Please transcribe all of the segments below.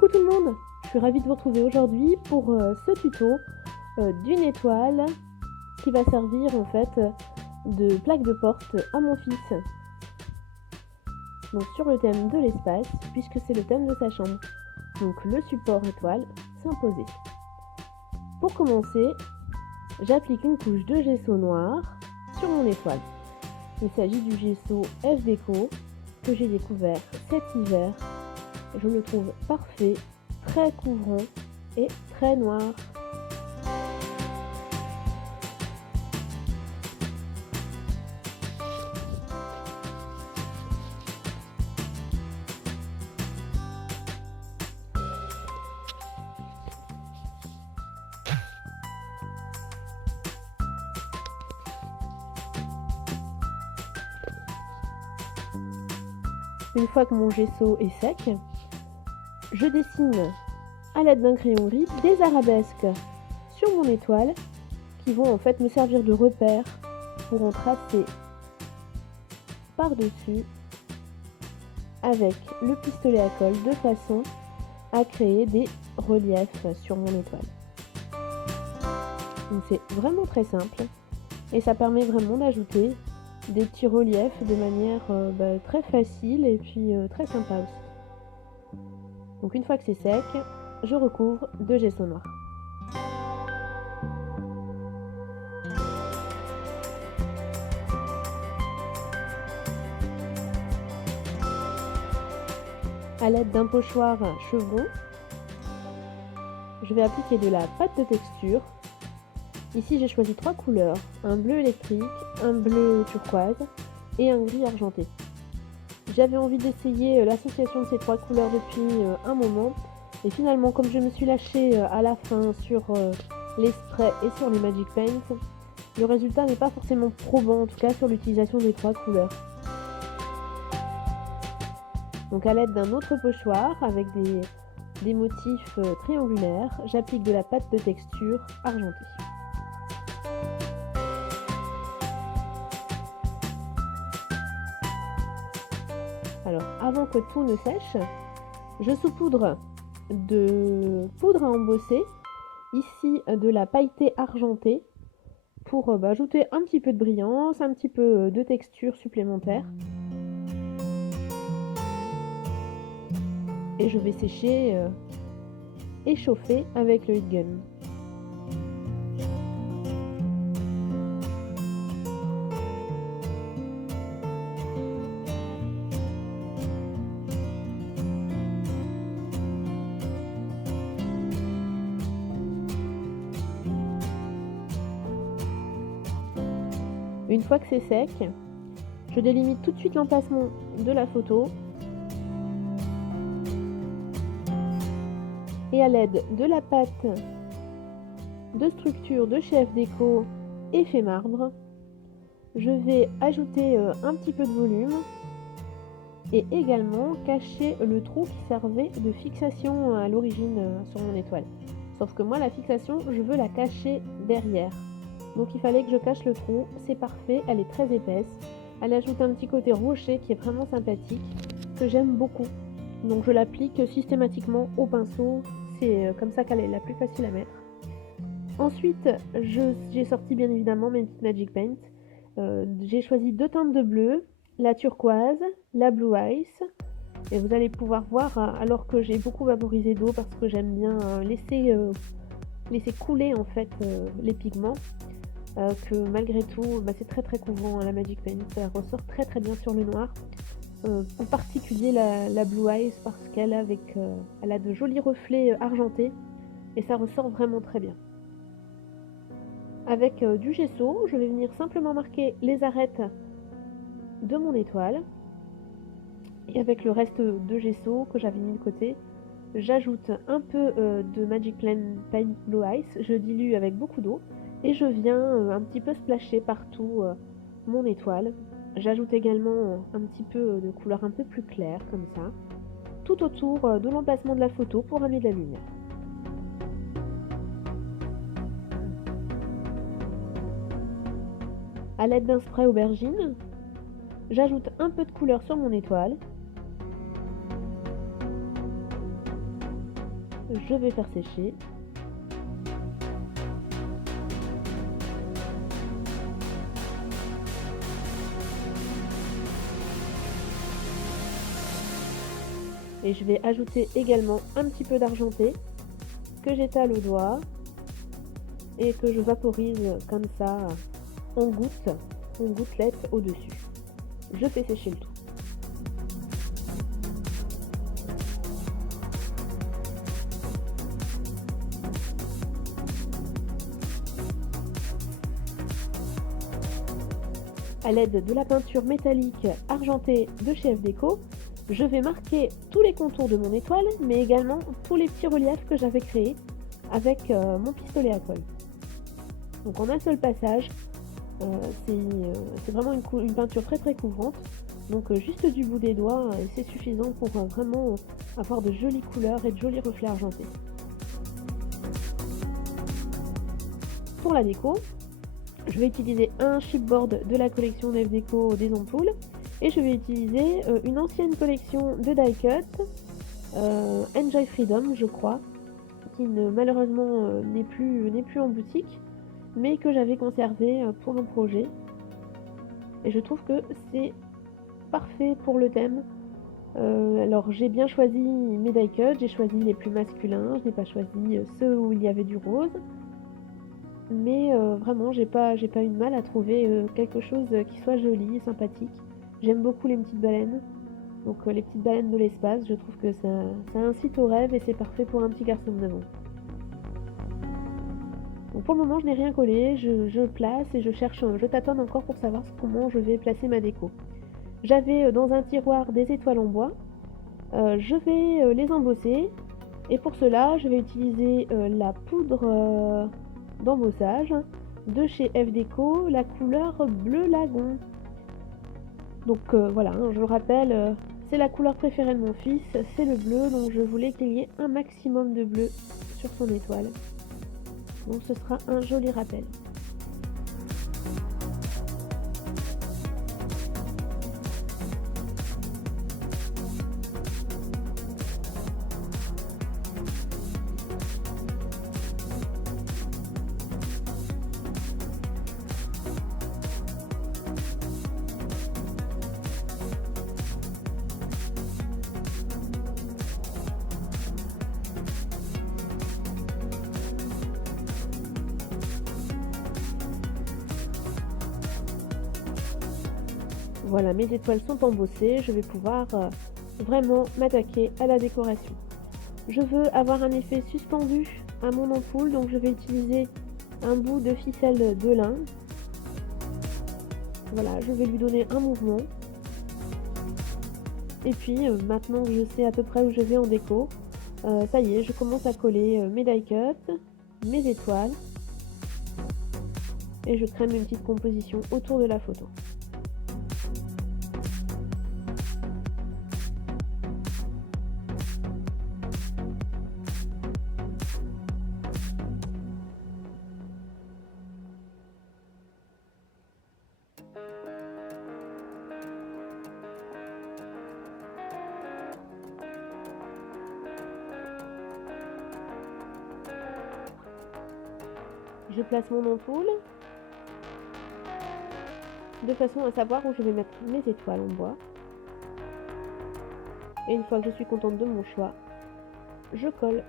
Coucou tout le monde, je suis ravie de vous retrouver aujourd'hui pour ce tuto d'une étoile qui va servir en fait de plaque de porte à mon fils. Donc sur le thème de l'espace, puisque c'est le thème de sa chambre. Donc le support étoile s'imposer. Pour commencer, j'applique une couche de gesso noir sur mon étoile. Il s'agit du gesso F Déco que j'ai découvert cet hiver. Je le trouve parfait, très couvrant et très noir. Une fois que mon gesso est sec, je dessine à l'aide d'un crayon gris des arabesques sur mon étoile qui vont en fait me servir de repère pour en tracer par-dessus avec le pistolet à colle de façon à créer des reliefs sur mon étoile. Donc c'est vraiment très simple et ça permet vraiment d'ajouter des petits reliefs de manière très facile et puis très sympa aussi. Donc une fois que c'est sec, je recouvre de gesso noir. À l'aide d'un pochoir chevron, je vais appliquer de la pâte de texture. Ici j'ai choisi 3 couleurs, un bleu électrique, un bleu turquoise et un gris argenté. J'avais envie d'essayer l'association de ces 3 couleurs depuis un moment et finalement comme je me suis lâchée à la fin sur les sprays et sur les Magic Paint, le résultat n'est pas forcément probant, en tout cas sur l'utilisation des 3 couleurs. Donc à l'aide d'un autre pochoir avec des motifs triangulaires, j'applique de la pâte de texture argentée. Alors avant que tout ne sèche, je saupoudre de poudre à embosser, ici de la pailleté argentée pour ajouter un petit peu de brillance, un petit peu de texture supplémentaire. Et je vais sécher et chauffer avec le heat gun. Une fois que c'est sec, je délimite tout de suite l'emplacement de la photo et à l'aide de la pâte de structure de chez F Déco Effet Marbre, je vais ajouter un petit peu de volume et également cacher le trou qui servait de fixation à l'origine sur mon étoile. Sauf que moi la fixation, je veux la cacher derrière. Donc il fallait que je cache le trou, c'est parfait, elle est très épaisse. Elle ajoute un petit côté rocher qui est vraiment sympathique, que j'aime beaucoup. Donc je l'applique systématiquement au pinceau, c'est comme ça qu'elle est la plus facile à mettre. Ensuite, j'ai sorti bien évidemment mes petites Magic Paint. J'ai choisi 2 teintes de bleu, la turquoise, la blue ice. Et vous allez pouvoir voir, alors que j'ai beaucoup vaporisé d'eau parce que j'aime bien laisser couler en fait les pigments. Que malgré tout c'est très très couvrant la Magic Paint, ça ressort très très bien sur le noir, en particulier la Blue Eyes parce qu'elle a de jolis reflets argentés et ça ressort vraiment très bien. Avec du gesso, je vais venir simplement marquer les arêtes de mon étoile et avec le reste de gesso que j'avais mis de côté, j'ajoute un peu de Magic Paint Blue Ice, je dilue avec beaucoup d'eau et je viens un petit peu splasher partout mon étoile. J'ajoute également un petit peu de couleur un peu plus claire comme ça, tout autour de l'emplacement de la photo pour amener de la lumière. À l'aide d'un spray aubergine, j'ajoute un peu de couleur sur mon étoile je vais faire sécher. Et je vais ajouter également un petit peu d'argenté que j'étale au doigt et que je vaporise comme ça en gouttelettes au-dessus. Je fais sécher le tout. À l'aide de la peinture métallique argentée de chez F Déco, je vais marquer tous les contours de mon étoile, mais également tous les petits reliefs que j'avais créés avec mon pistolet à colle. Donc en un seul passage, c'est vraiment une peinture très très couvrante. Donc juste du bout des doigts, c'est suffisant pour vraiment avoir de jolies couleurs et de jolis reflets argentés. Pour la déco, je vais utiliser un chipboard de la collection F Déco des ampoules et je vais utiliser une ancienne collection de die cut, Enjoy Freedom je crois, qui malheureusement n'est plus en boutique, mais que j'avais conservé pour un projet. Et je trouve que c'est parfait pour le thème. Alors j'ai bien choisi mes die cut, j'ai choisi les plus masculins, je n'ai pas choisi ceux où il y avait du rose. Mais vraiment j'ai pas eu de mal à trouver quelque chose qui soit joli et sympathique. J'aime beaucoup les petites baleines, donc les petites baleines de l'espace, je trouve que ça incite au rêve et c'est parfait pour un petit garçon de 9 ans. Donc pour le moment je n'ai rien collé, je place et je tâtonne encore pour savoir comment je vais placer ma déco. J'avais dans un tiroir des étoiles en bois, je vais les embosser et pour cela je vais utiliser la poudre d'embossage de chez F Déco, la couleur bleu lagon. Donc voilà, je le rappelle, c'est la couleur préférée de mon fils, c'est le bleu, donc je voulais qu'il y ait un maximum de bleu sur son étoile. Donc ce sera un joli rappel. Voilà, mes étoiles sont embossées, je vais pouvoir vraiment m'attaquer à la décoration. Je veux avoir un effet suspendu à mon ampoule, donc je vais utiliser un bout de ficelle de lin. Voilà, je vais lui donner un mouvement. Et puis maintenant que je sais à peu près où je vais en déco, ça y est, je commence à coller mes die cut, mes étoiles. Et je crée une petite composition autour de la photo. Je place mon ampoule de façon à savoir où je vais mettre mes étoiles en bois. Et une fois que je suis contente de mon choix, je colle.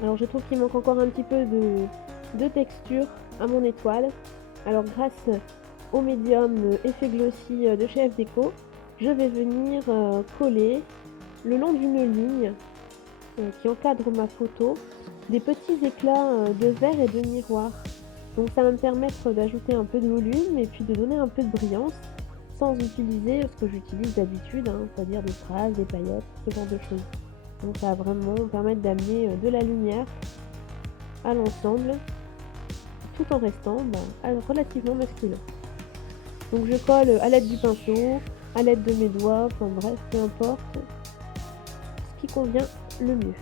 Alors je trouve qu'il manque encore un petit peu de texture à mon étoile. Alors grâce au médium effet glossy de chez F Déco, je vais venir coller le long d'une ligne qui encadre ma photo des petits éclats de verre et de miroir. Donc ça va me permettre d'ajouter un peu de volume et puis de donner un peu de brillance sans utiliser ce que j'utilise d'habitude, c'est-à-dire des strass, des paillettes, ce genre de choses. Donc ça va vraiment permettre d'amener de la lumière à l'ensemble tout en restant relativement masculin. Donc je colle à l'aide du pinceau, à l'aide de mes doigts, enfin bref, peu importe. qui convient le mieux.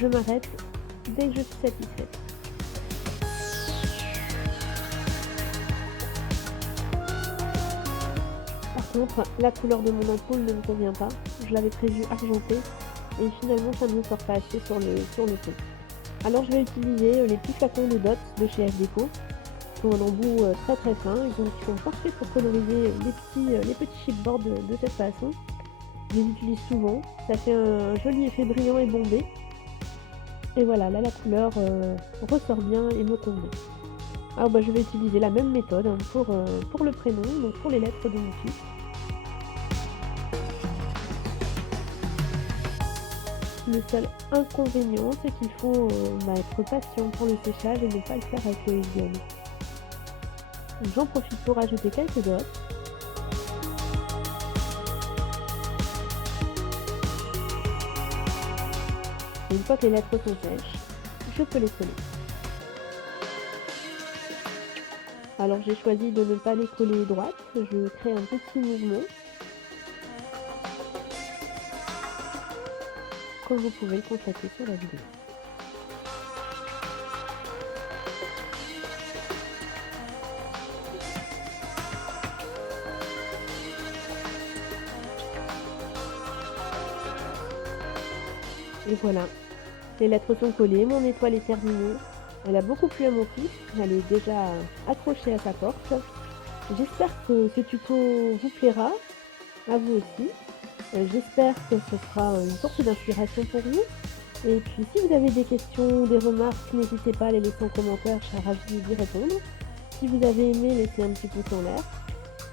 Je m'arrête dès que je suis satisfaite. Par contre, la couleur de mon ampoule ne me convient pas. Je l'avais prévu argenté et finalement ça ne me sort pas assez sur le fond. Alors je vais utiliser les petits flacons de Dots de chez FDeco, qui ont un embout très très fin et donc qui sont parfaits pour coloriser les petits chipboards de cette façon. Je les utilise souvent, ça fait un joli effet brillant et bombé. Et voilà, là la couleur ressort bien et me convient. Alors je vais utiliser la même méthode pour le prénom, donc pour les lettres de mon fils. Le seul inconvénient, c'est qu'il faut être patient pour le séchage et ne pas le faire avec le Helium. J'en profite pour ajouter quelques dots. Et une fois que les lettres sont sèches, je peux les coller. Alors j'ai choisi de ne pas les coller droites, je crée un petit mouvement. Comme vous pouvez le constater sur la vidéo. Et voilà, les lettres sont collées, mon étoile est terminée. Elle a beaucoup plu à mon fils, elle est déjà accrochée à sa porte. J'espère que ce tuto vous plaira, à vous aussi. J'espère que ce sera une source d'inspiration pour vous. Et puis si vous avez des questions, des remarques, n'hésitez pas à les laisser en commentaire, je serai ravie d'y répondre. Si vous avez aimé, laissez un petit pouce en l'air.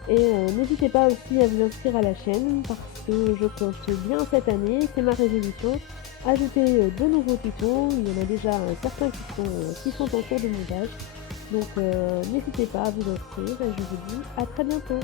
Et n'hésitez pas aussi à vous inscrire à la chaîne parce que je compte bien cette année, c'est ma résolution, ajouter de nouveaux tutos. Il y en a déjà certains qui sont en cours de montage. Donc n'hésitez pas à vous inscrire et je vous dis à très bientôt.